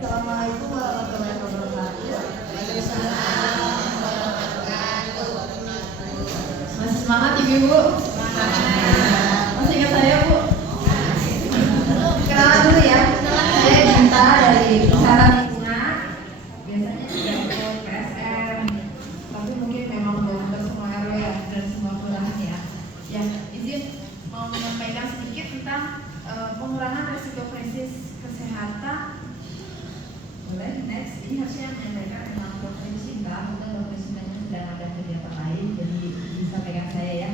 Assalamualaikum warahmatullahi wabarakatuh. Masih semangat ibu-ibu? Masih ingat saya bu? Kenalan dulu ya. Saya Ginta dari Kisaran Lingkungan. Biasanya juga ikut PSM, tapi mungkin memang belum ke semua RW ya dan semua kelurahan ya. Ya, izin mau menyampaikan sedikit tentang pengurangan risiko krisis kesehatan. Boleh, next. Ini harusnya menyampaikan tentang Dokter Sinta, mungkin Dokter Sinta sedang ada kegiatan lain, jadi bisa pegang saya ya.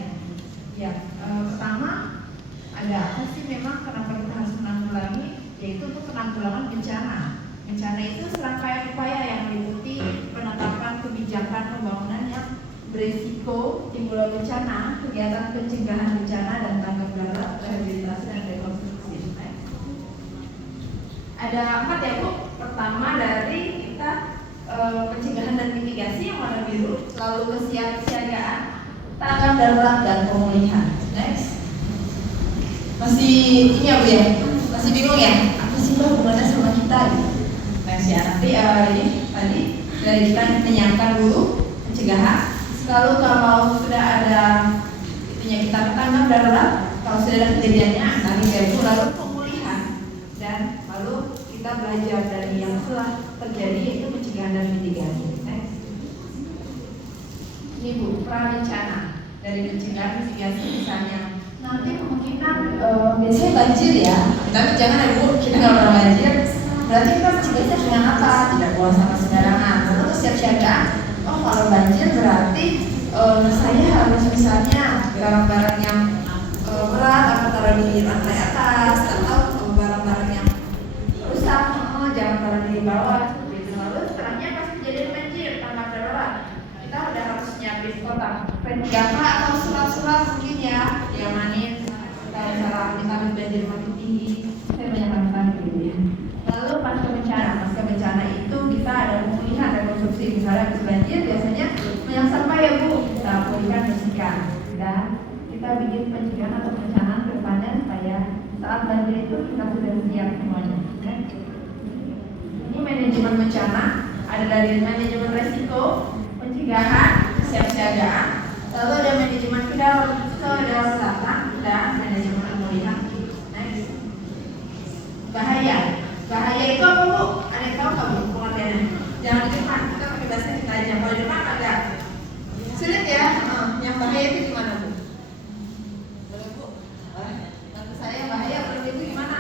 Ya, pertama ada apa sih memang kenapa kita harus menanggulangi, yaitu untuk penanggulangan bencana. Bencana itu serangkaian upaya yang meliputi penetapan kebijakan pembangunan yang berisiko timbul bencana, kegiatan pencegahan bencana dan tanggap darurat, rehabilitasi dan rekonstruksi. Ada 4 ya Bu. Pertama dari kita pencegahan dan mitigasi yang warna biru, lalu kesiapsiagaan, tanggap darurat dan pemulihan. Next. Masih ini ya Bu ya? Masih bingung ya? Apa sih Bu hubungannya sama kita? Next ya. Nanti ini tadi dari kita menyiapkan dulu pencegahan. Lalu kalau sudah ada itunya kita tanggap darurat, kalau sudah ada kejadiannya nanti Bu, lalu pemulihan dan lalu kita belajar dari yang telah terjadi yaitu pencegahan dan mitigasi. Next. Ini Bu, prarencana dari pencegahan mitigasi misalnya nanti kemungkinan biasanya banjir ya, tapi jangan ya Bu, kita nggak pernah banjir. Berarti kita mencegahnya dengan apa? Tidak buang sampah sembarangan. Lalu kesiapsiagaan. Oh kalau banjir berarti saya harus misalnya barang-barang yang berat akan taruh di lantai atas atau barang-barang yang rusak, jangan taruh di bawah. Lalu setelahnya pas kejadian banjir tanggap darurat, kita udah harus nyiapin kotak P3K atau surat-surat mungkin ya, diamanin kalau misalnya kita habis banjir makin tinggi. Saya banyak manfaat gitu ya. Lalu pasca bencana itu kita ada pemulihan rekonstruksi. Misalnya habis banjir biasanya banyak sampah ya Bu, kita pulihkan bersihkan dan kita bikin pencegahan atau perencanaan ke depannya supaya saat banjir itu kita sudah siap semuanya. Ini manajemen bencana, ada dari manajemen resiko, pencegahan, kesiapsiagaan, lalu ada manajemen kedaruratan dan manajemen pemulihan. Next. Bahaya itu apa Bu? Ada yang tahu nggak Bu pengertiannya? Jangan di depan, kita pakai bahasa kita aja. Kalau di depan agak sulit ya. Yang bahaya itu gimana Bu? Boleh Bu? Tentu saya bahaya berarti itu gimana?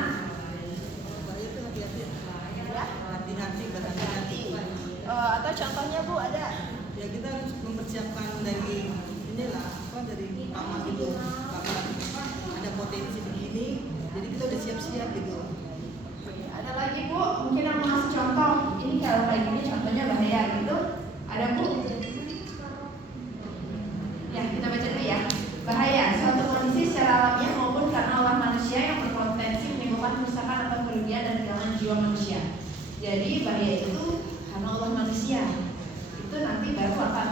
Bahaya itu hati-hati, berhati-hati. Atau contohnya Bu ada? Ya kita harus mempersiapkan dari inilah dari paman itu, ada potensi begini, jadi kita udah siap-siap gitu. Ada lagi Bu, mungkin aku ngasih contoh. Ini kalau kayak gini contohnya bahaya gitu. Ada Bu? Ya kita baca dulu ya. Bahaya, suatu kondisi secara alamiah maupun karena olah manusia yang berpotensi menimbulkan kerusakan atau kerugian dan kehilangan jiwa manusia. Jadi bahaya itu karena olah manusia. Itu nanti baru akan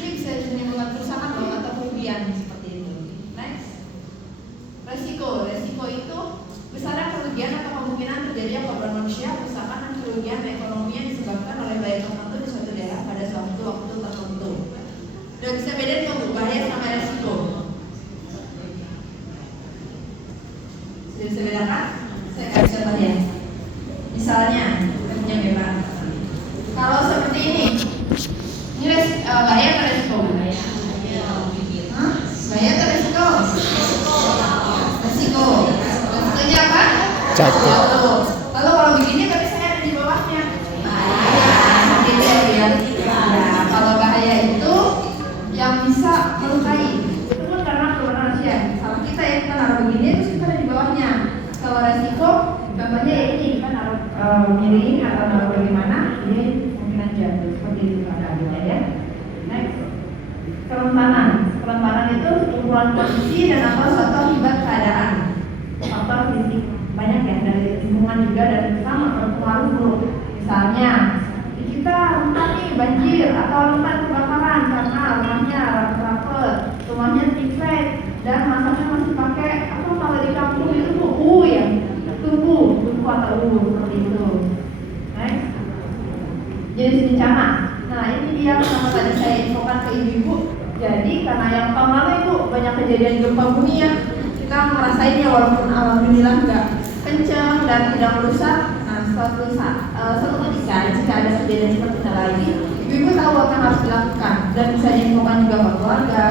ini bisa menimbulkan kerusakan loh atau kerugian seperti itu. Next. Resiko itu besaran kerugian atau kemungkinan terjadinya korban manusia, kerusakan dan kerugian ekonomi yang disebabkan oleh bahaya tertentu di suatu daerah pada suatu waktu tertentu. Udah bisa bedain nggak Bu bahaya sama resiko? Sudah bisa bedakan? Saya nggak bisa tahu ya. Misalnya, punya bebas. Kalau seperti ini bahaya atau resiko? Bahaya atau resiko? Resiko. Resikonya apa? Jatuh. Lalu kalau begini tapi saya ada di bawahnya. Bahaya. Ya. Kalau bahaya itu yang bisa melukai. Itu pun karena kebenaran manusia. Salah kita ya, kita naruh begini terus kita ada di bawahnya. Kalau resiko, contohnya ya ini kita naruh miring atau naruh bagaimana, ini kemungkinan jatuh seperti itu ya. Next. Kerentanan itu ukuran kondisi dan atau suatu akibat keadaan. Faktor fisik banyak ya dari lingkungan juga dan sama berpengaruh buruk. Misalnya kita rentan nih banjir atau rentan kebakaran karena rumahnya rapet-rapet, rumahnya triplek dan masaknya masih pakai apa kalau di kampung itu Bu ya tubuh atau seperti itu. jenis bencana. Nah ini dia yang tadi saya infokan ke ibu-ibu. Jadi karena yang tahun lalu itu banyak kejadian gempa bumi ya, kita ngerasainnya walaupun alhamdulillah nggak kencang dan tidak merusak. Nah suatu ketika jika ada kejadian seperti itu lagi, ibu-ibu tahu apa yang harus dilakukan dan bisa diinfokan juga ke keluarga,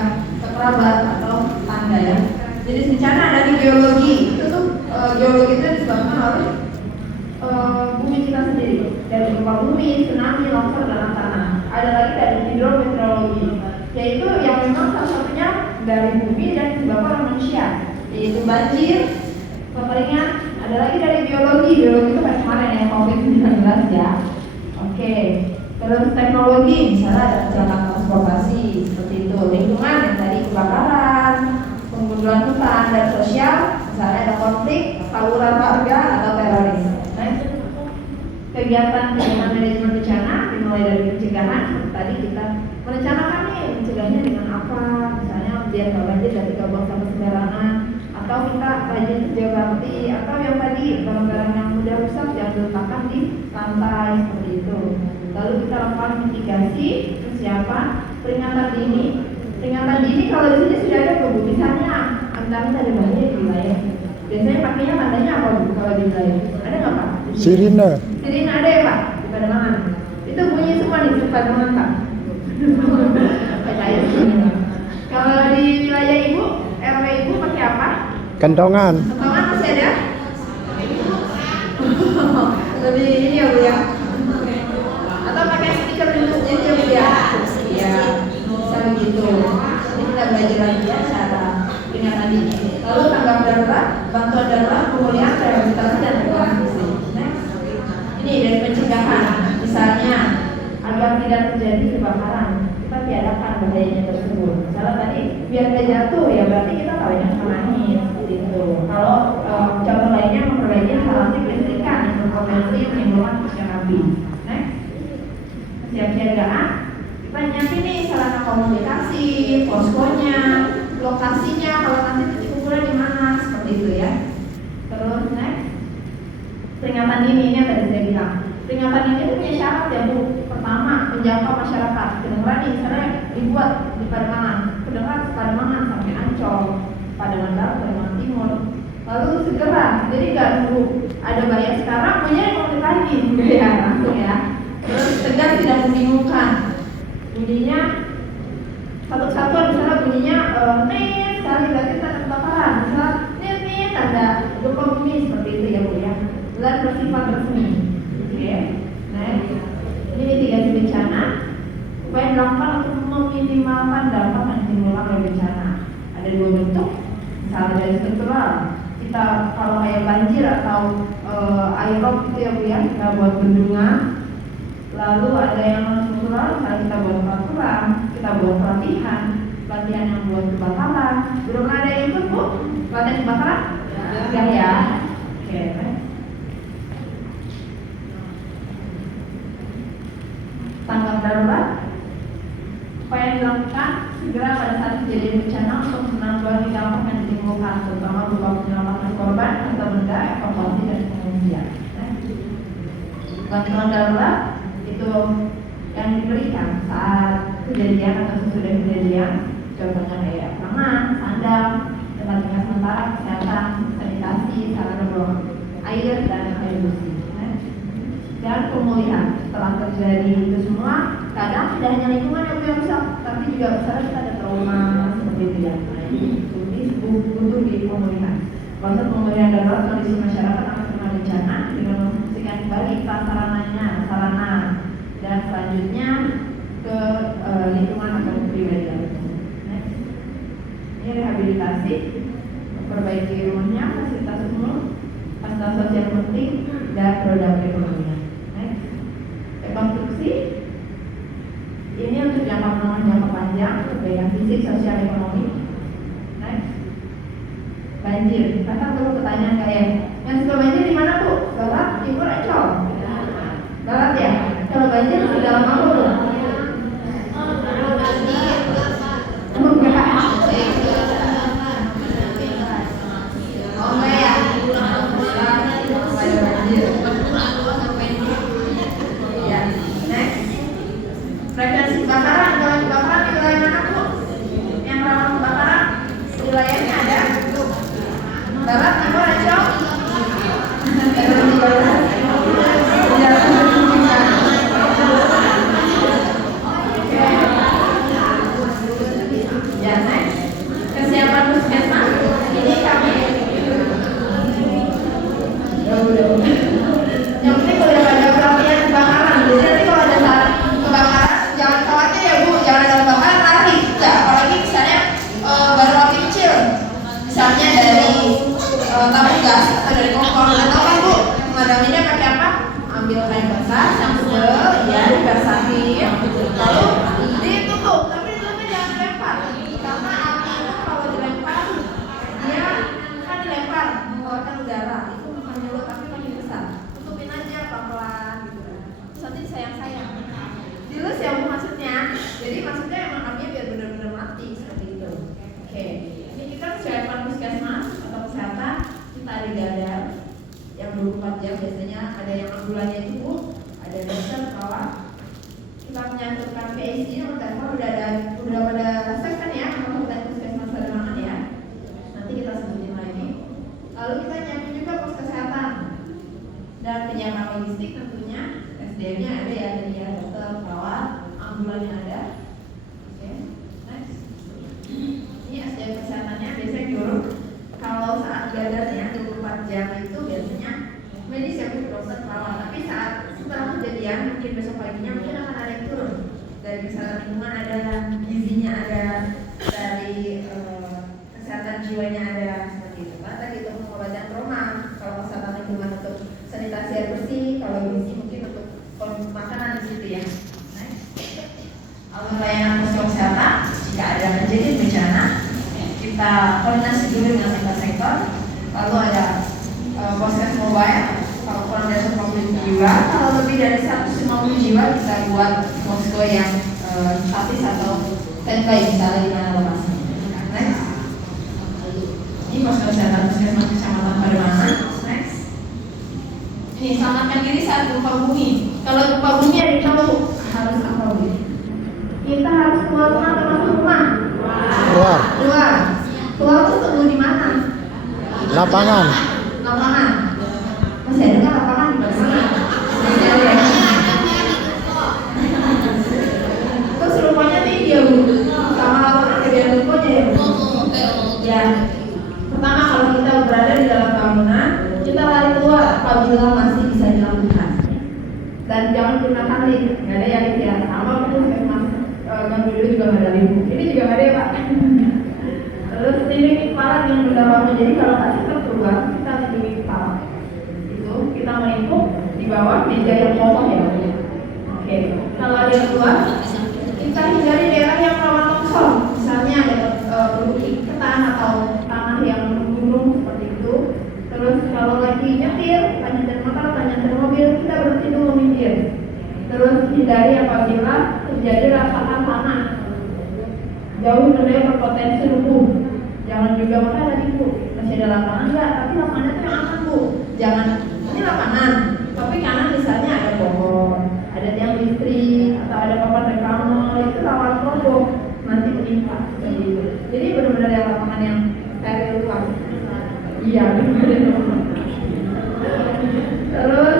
ke kerabat atau tetangga ya. Jenis bencana dari geologi itu tuh geologi itu disebabkan oleh bumi kita sendiri, dari gempa bumi, tsunami, longsor dan tanah. Ada lagi dari hidrometeorologi, yaitu yang memang salah satunya dari bumi dan disebabkan oleh manusia, yaitu banjir, kekeringan. Ada lagi dari biologi itu kayak kemarin yang COVID-19 ya. Oke. Terus teknologi, misalnya ada kecelakaan transportasi seperti itu, lingkungan yang tadi kebakaran, pembunuhan hutan, dan sosial, misalnya ada konflik, tawuran warga atau teroris. Kegiatan manajemen bencana dimulai dari pencegahan. Tadi kita merencanakan nih mencegahnya dengan apa, misalnya biar nggak banjir dan tidak buang sampah sembarangan, atau kita rajin kerja bakti, atau yang tadi barang-barang yang mudah rusak jangan diletakkan di lantai seperti itu. Lalu kita lakukan mitigasi, persiapan, peringatan dini. Peringatan dini kalau di sini sudah ada Bu, misalnya amit-amit ada banjir di wilayah. Biasanya pakainya tandanya apa Bu kalau di wilayah? Ada nggak Pak? Sirine. Sirine ada ya Pak? Di Pademangan. Itu bunyi semua di Pademangan Pak. Kalau di wilayah Ibu, RW Ibu pakai apa? Kentongan. Kentongan masih ada? Lebih ini ya Bu ya? Atau pakai stiker dulu aja Bu ya? Iya, bisa begitu. Ini kita belajar lagi ya cara peringatan dini. Lalu tanggap darurat, bantuan darurat, pemulihan, rehabilitasi dan rekonstruksi. Ini dari pencegahan, misalnya agar tidak terjadi kebakaran, kita tiadakan bahayanya tersebut. Misalnya tadi biar tidak jatuh ya berarti kita tahu yang menangis seperti itu. Kalau contoh lainnya memperbaiki instalasi kelistrikan yang berpotensi menimbulkan kerusakan api. Siap-siagaan, kita nyiapin nih sarana komunikasi, poskonya, lokasinya, kalau nanti titik kumpulnya di mana, seperti itu ya. Terus peringatan dini ini yang tadi saya bilang. Peringatan dini itu punya syarat ya Bu. Pertama, menjangkau masyarakat. Kedengeran nih, misalnya dibuat di Pademangan, kedengeran Pademangan sampai Ancol, Pademangan Barat, Pademangan Timur. Lalu segera, jadi nggak nunggu ada bayar sekarang, punya yang lagi, enggak ya langsung ya. Terus tegas tidak membingungkan. Bunyinya satu-satu, misalnya bunyinya nih sekali berarti tanda kebakaran, misalnya nih tanda gempa bumi seperti itu ya Bu ya. Dan bersifat resmi. Oke. Ini mitigasi bencana. Upaya dilakukan untuk meminimalkan dampak yang ditimbulkan oleh bencana. Ada dua bentuk, misalnya dari struktural. Kita kalau kayak banjir atau aerob gitu ya Bu ya, kita buat bendungan. Lalu ada yang struktural, misalnya kita buat peraturan, kita buat pelatihan yang buat kebakaran. Belum ada yang ikut Bu? Pelatihan kebakaran? Enggak ya. Oke. Tanggap darurat, upaya yang dilakukan segera pada saat kejadian bencana untuk menanggulangi dampak yang ditimbulkan, terutama berupa penyelamatan korban atau benda, evakuasi dan pengungsian. Bantuan darurat itu yang diberikan saat kejadian atau sesudah kejadian, contohnya kayak pangan, sandang, tempat tinggal sementara, kesehatan, sanitasi, sarana buang air dan air bersih. Dan pemulihan setelah terjadi itu semua, kadang tidak hanya lingkungan yang rusak, tapi juga misalnya kita ada trauma seperti itu ya. Nah ini butuh di pemulihan. Proses pemulihan darurat kondisi masyarakat akan terkena bencana dengan memfungsikan kembali prasarananya, sarana, dan selanjutnya ke lingkungan atau kepribadian. Ini rehabilitasi, memperbaiki rumahnya, fasilitas umum, fasilitas sosial penting, dan roda perekonomian. Rekonstruksi ini untuk jangka menengah jangka panjang, perbaikan fisik, sosial, ekonomi. Banjir, kita perlu pertanyaan kayak yang suka banjir di mana Bu? Barat, Timur, Ancol? Barat ya. Kalau banjir di dalam apa Bu? Next. pakai apa? Ambil kain basah, yang tebel, ya dibasahin. Lalu ditutup, tapi ditutupnya jangan dilempar. Karena api itu kalau dilempar, dia kan dilempar mengeluarkan udara. Itu bukan nyulut tapi makin besar. Tutupin aja pelan-pelan gitu. Terus nanti sayang-sayang. Dilus ya Bu maksudnya. Jadi maksudnya emang apinya biar benar-benar mati seperti itu. Oke. Ini kita persiapan puskesmas atau kesehatan. Kita ada gadar yang 24 jam, biasanya ada yang ambulannya itu Bu, ada dokter, perawat. Kita menyatukan PSI nomor telepon udah pada save kan ya, nomor telepon puskesmas Pademangan ya. Nanti kita sebutin lagi. Lalu kita nyiapin juga pos kesehatan dan penyiapan logistik tentunya. SDM-nya ada ya, dari ya dokter, perawat, ambulannya ada. Oke, next. Ini SDM kesehatannya biasanya turun. Kalau saat gadarnya 24 jam itu biasanya medis ya Bu, dokter, perawat. Tapi saat setelah kejadian mungkin besok paginya mungkin akan ada yang turun. Dari kesehatan lingkungan ada, gizinya ada, dari kesehatan jiwanya ada, seperti itu. Kan tadi untuk pengobatan trauma, kalau kesehatan lingkungan untuk sanitasi air bersih, kalau gizi mungkin untuk makanan di situ ya. Lalu layanan posko kesehatan jika ada terjadi bencana, kita koordinasi dulu dengan lintas sektor. Lalu ada poskes mobile, kalau kurang dari 150 jiwa, kalau lebih dari 150 jiwa kita buat posko yang statis atau standby misalnya di mana lokasinya. Next. Ini posko kesehatan puskesmas kecamatan Pademangan. Next. Ini selamatkan diri saat gempa bumi. Kalau gempa bumi ada yang tahu harus apa Bu? Kita harus keluar rumah atau masuk rumah? Keluar. Keluar. Keluar tuh tunggu di mana? Lapangan. Lapangan. Masih ada kan lapangan di mana? Masih ada ya? Terus rupanya tinggi ya Bu? Sama lapangan kebiasaan rupanya ya Bu? Ya. Pertama kalau kita berada di dalam bangunan, kita lari keluar apabila masih bisa dilakukan. Dan jangan gunakan lift, nggak ada ya lift ya. Sama betul Mas Ganggu dulu juga nggak ada lift. Ini juga nggak ada ya Pak. Terus lindungi kepala dengan benda bangun. Jadi kalau kasih keluar, kita lindungi kepala. Itu kita melingkup di bawah meja yang kokoh ya. Oke. Kalau ada yang keluar, kita hindari daerah yang rawan longsor. Misalnya ada perbukitan atau tanah yang menggunung seperti itu. Terus kalau lagi nyetir, nyetir motor atau nyetir mobil, kita berhenti dulu minggir. Terus hindari apabila terjadi ratakan tanah. Jauh dari berpotensi lumpuh. Jangan juga makan tadi Bu, masih ada lapangan enggak? Tapi lapangannya itu yang aman Bu. Jangan, ini lapangan, tapi kanan misalnya ada pohon, ada tiang listrik, atau ada papan reklame, itu rawan roboh, nanti menimpa seperti itu. Jadi benar-benar yang lapangan yang steril luas. Iya, benar-benar. Terus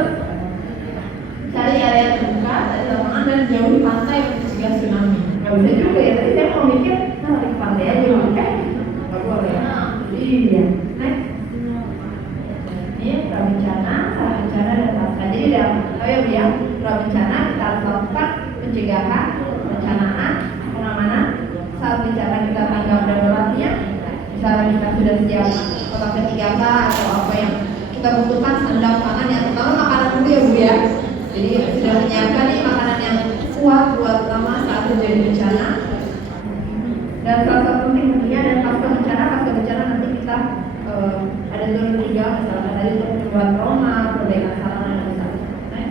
cari area terbuka, cari lapangan dan jauhi pantai untuk mencegah tsunami. Gak bisa juga ya, tadi saya mau mikir, nah di pantai aja bukan? Gak boleh. Iya. Next. Ini prabencana, prabencana dan pasca. Jadi dalam, ya, prabencana kita harus lakukan pencegahan, perencanaan, pengamanan. Saat bencana kita tanggap dan berlatih. Misalnya kita sudah siap kotak P3K atau apa yang kita butuhkan, sandang pangan yang pertama makanan dulu ya Bu ya. Jadi sudah menyiapkan nih makanan yang kuat buat utama saat terjadi bencana. Dan salah satu tentunya dan pasca bencana nanti kita ada zona juga, misalnya tadi untuk membuat trauma, perbaikan sarana dan prasarana.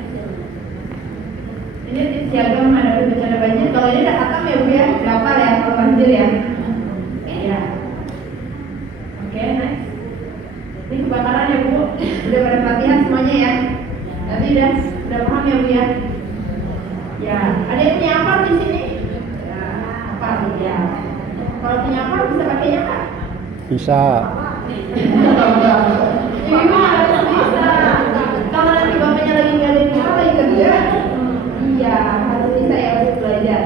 Ini tips siaga menghadapi bencana banjir. Kalau ini udah khatam ya Bu ya, berapa ya kalau banjir ya? Iya. Oke, next. Ini kebakaran ya Bu, udah pada pelatihan semuanya ya. Tapi udah paham ya Bu ya? Ya, ada yang punya apa di sini? Ya, apa ya? Kalau punya apa bisa pakainya Kak? Bisa. Ibu harus bisa. Kalau nanti bapaknya lagi nggak ada di rumah lagi kerja, iya harus bisa ya Bu belajar.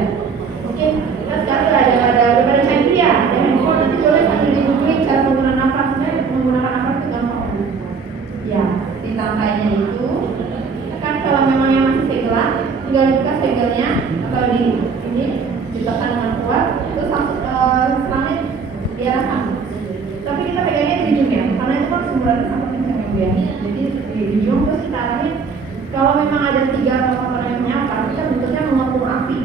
Oke, kita sekarang udah pada canggih ya. Dan handphone nanti boleh sambil dibukuin cara menggunakan nafasnya, menggunakan nafas itu gampang. Ya, di tangkainya itu kan kalau memang yang masih segelan, tinggal dibuka segelnya atau di ini ditekan dengan kuat, terus langsung selangnya diarahkan. Tapi kita pegangnya di ujung ya, karena itu kan sumbernya sangat kencang ya Bu ya. Jadi di ujung, terus kita arahin. Kalau memang ada 3 atau 4 orang yang menyapa, kita bentuknya mengepung api.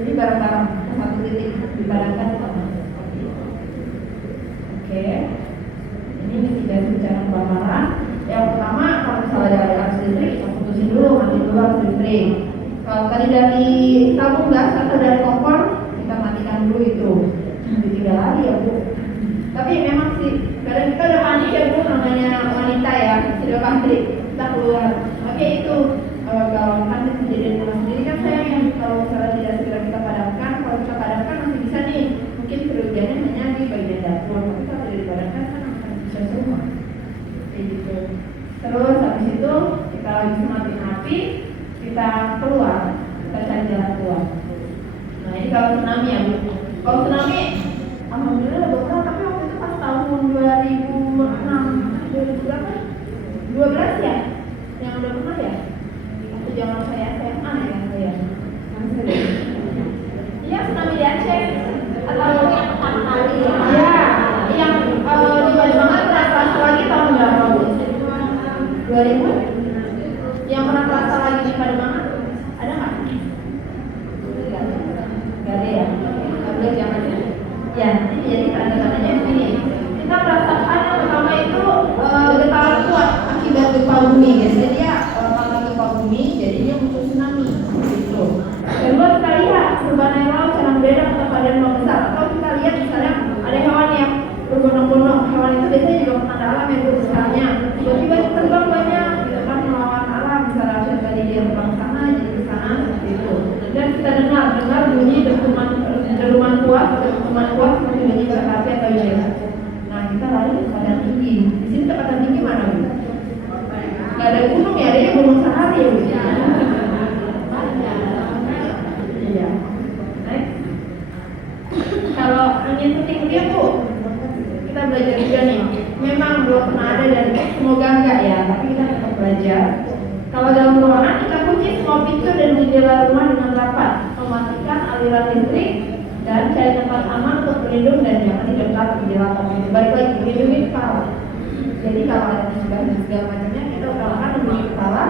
Jadi bareng-bareng ke satu titik dipadamkan sama. Oke. Ini mitigasi bencana kebakaran. Yang pertama, kalau misalnya ada arus listrik, kita putusin dulu, mati dulu arus listrik. Kalau tadi dari tabung gas atau dari kompor, kita matikan dulu itu. Jangan ditinggal lagi ya Bu. Tapi memang sih, kadang kita udah panik ya Bu, namanya wanita ya, sudah pasti kita keluar. Oke itu, kalau kan kejadian rumah sendiri kan saya yang kalau misalnya tidak segera kita padamkan, kalau kita padamkan masih bisa nih, mungkin kerugiannya hanya di bagian dapur, tapi kalau tidak dipadamkan kan akan bisa semua. Kayak gitu. Terus habis itu kita bisa matiin api, kita keluar, kita cari jalan keluar. Nah ini kalau tsunami ya Bu. Kalau tsunami, alhamdulillah udah pernah, tapi waktu itu pas tahun 2006, 2000 berapa? 12 ya? Yang udah pernah ya? Waktu zaman saya SMA ya saya. Iya tsunami di Aceh. Atau yang pertama kali ya? Iya, yang di Pademangan pernah kerasa lagi tahun berapa Bu? 2000? Yang pernah kerasa lagi di Pademangan? Ada nggak? Nggak ada ya? Udah jangan ya? Ya, jadi tanda-tandanya begini. Kita merasakan yang pertama itu getaran kuat akibat gempa bumi. Biasanya dia karena gempa bumi, jadi dia muncul tsunami. Gitu. Kedua kita lihat perubahan air laut cara berbeda atau keadaan mau besar. Atau kita lihat misalnya ada hewan yang berbondong-bondong. Hewan itu biasanya juga petanda alam yang berbesarnya. Tiba-tiba terbang banyak, gitu kan melawan alam. Misalnya tadi dia terbang sana, jadi ke sana seperti itu. Dan kita dengar bunyi dentuman kuat seperti bunyi kereta api atau jet. Nah kita lari ke kecepatan tinggi. Di sini kecepatan tinggi mana Bu? Gak ada gunung ya, adanya gunung sehari ya Bu. Iya. Next. Kalau angin puting beliung Bu, kita belajar juga nih. Memang belum pernah ada dan semoga enggak ya, tapi kita tetap belajar. Kalau dalam ruangan kita kunci semua pintu dan jendela rumah dengan rapat, memastikan aliran listrik dan cari tempat aman untuk berlindung dan jangan di dekat jendela atau pintu. Balik lagi melindungi kepala. Jadi kalau ada musibah dan segala macamnya kita utamakan melindungi kepala,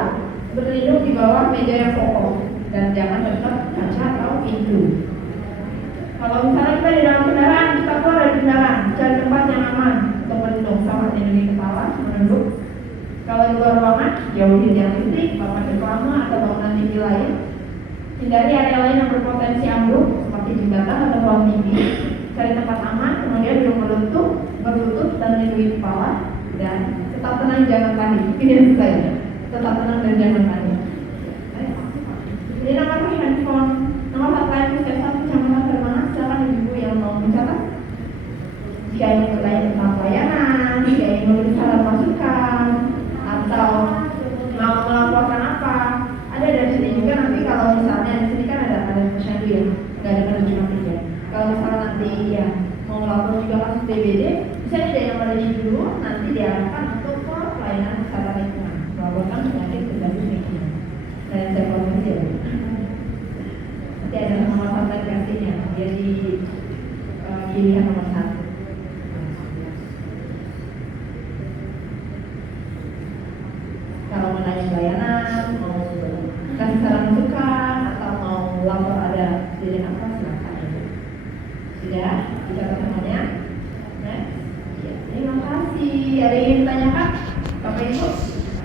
berlindung di bawah meja yang kokoh dan jangan dekat kaca atau pintu. Kalau misalnya kita di dalam kendaraan, kita keluar dari kendaraan, cari tempat yang aman untuk berlindung, sama melindungi kepala, menunduk. Kalau di luar ruangan, jauhi tiang listrik, papan reklame atau bangunan tinggi lain. Hindari area lain yang berpotensi ambruk seperti jembatan atau ruang tinggi. Cari tempat aman, kemudian duduk berlutut dan melindungi kepala dan tetap tenang, jangan panik. Ini yang susah ya. Tetap tenang dan jangan panik. Ini nomor handphone, nomor hotline puskesmas Kecamatan Pademangan. Silakan ibu yang mau mencatat. Jika ingin bertanya tentang pelayanan, jika ingin memberi saran masukan, atau mau melaporkan apa, ada dari sini juga. Nanti kalau misalnya di sini kan ada posyandu ya, nggak ada penerjemah kerja. Kalau misalnya nanti ya mau melapor juga kasus DBD, bisa tidak yang ada dulu, nanti diarahkan untuk ke pelayanan kesehatan lingkungan, melaporkan penyakit berbasis lingkungan. Dan saya promesi ya, nanti ada nomor hotline kasihnya, dia di pilihan nomor 1. Kalau mau nanya pelayanan, mau kasih saran masukan, atau mau lapor ada kejadian apa, silakan. Sudah dicatat semuanya? Nah, ya, terima kasih. Ada yang ingin ditanyakan, Bapak Ibu?